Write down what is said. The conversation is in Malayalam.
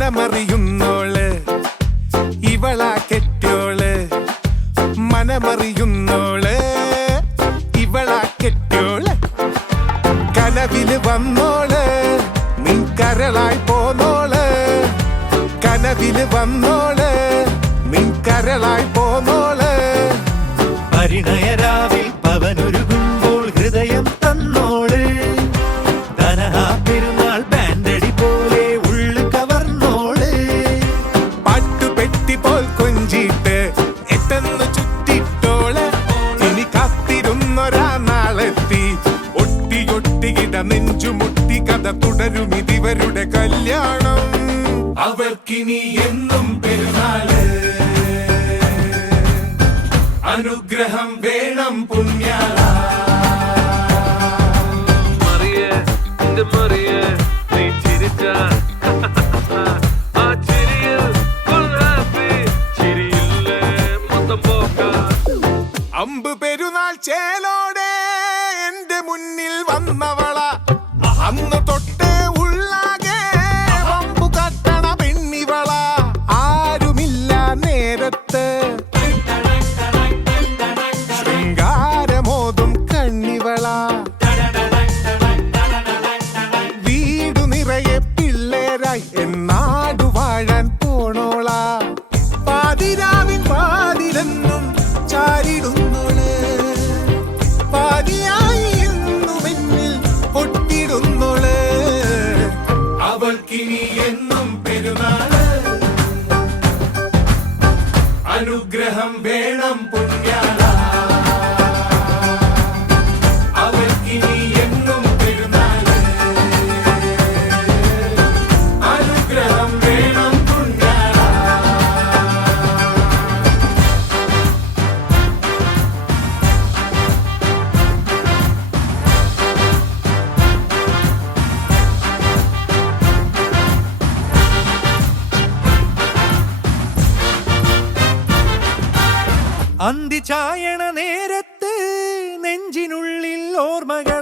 മനമറിയുന്നോള് ഇവളാ കെട്ടോള് മനമറിയുന്നോള് ഇവളാ കെട്ടോള് കനവില് വന്നോള് നിൻ കരളായി പോന്നോള് കനവില് വന്നോള് നിൻ കരളായി പോന്നോള് പരിണയരാവിൽ പവനൊരുകുമ്പോൾ ഹൃദയം തന്നോള് തനഹാ പെരുന്നാൾ ബാൻഡടി പോലെ ഉള്ളു കവർന്നോള് പാട്ടുപെട്ടി പോൽ കൊഞ്ചിട്ട് എട്ടെന്ന് ചുറ്റിട്ടോള് ഇനി കാത്തിരുന്നൊരാ നാളെത്തി ഒട്ടിയൊട്ടിയിട നെഞ്ചുമുട്ടി കഥ തുടരും ഇതിവരുടെ കല്യാണം അവർക്കിനി എന്നും പെരുന്നാള് അനുഗ്രഹം വേണം പുണ്യാള അമ്പ് പെരുന്നാൾ ചേലോടെ എന്റെ മുന്നിൽ വന്നവള അന്ന് തൊട്ടേ ഉള്ളാകെ അമ്പു കട്ടണ പെണ്ണിവള ആരുമില്ല നേരത്ത് ശൃംഗാരമോതും കണ്ണിവള വീടു നിറയെ പിള്ളേരായി എന്നാടു വാഴാൻ പോണോള പാതിരാവിൻ പാതിലെന്നും ചാരിടുന്നോള് പാതിയായി എന്നും എന്നിൽ പൊട്ടിടുന്നോള് അവൾക്കിനി എന്നും പെരുന്നാള് അനുഗ്രഹം വേണം പുണ്യാള അവൾക്കിനി എന്നും പെരുന്നാള് അനുഗ്രഹം വേണം പുണ്യാള അന്തി ചായണ നേരത്ത് നെഞ്ചിനുള്ളിൽ ഓർമ്മകൾ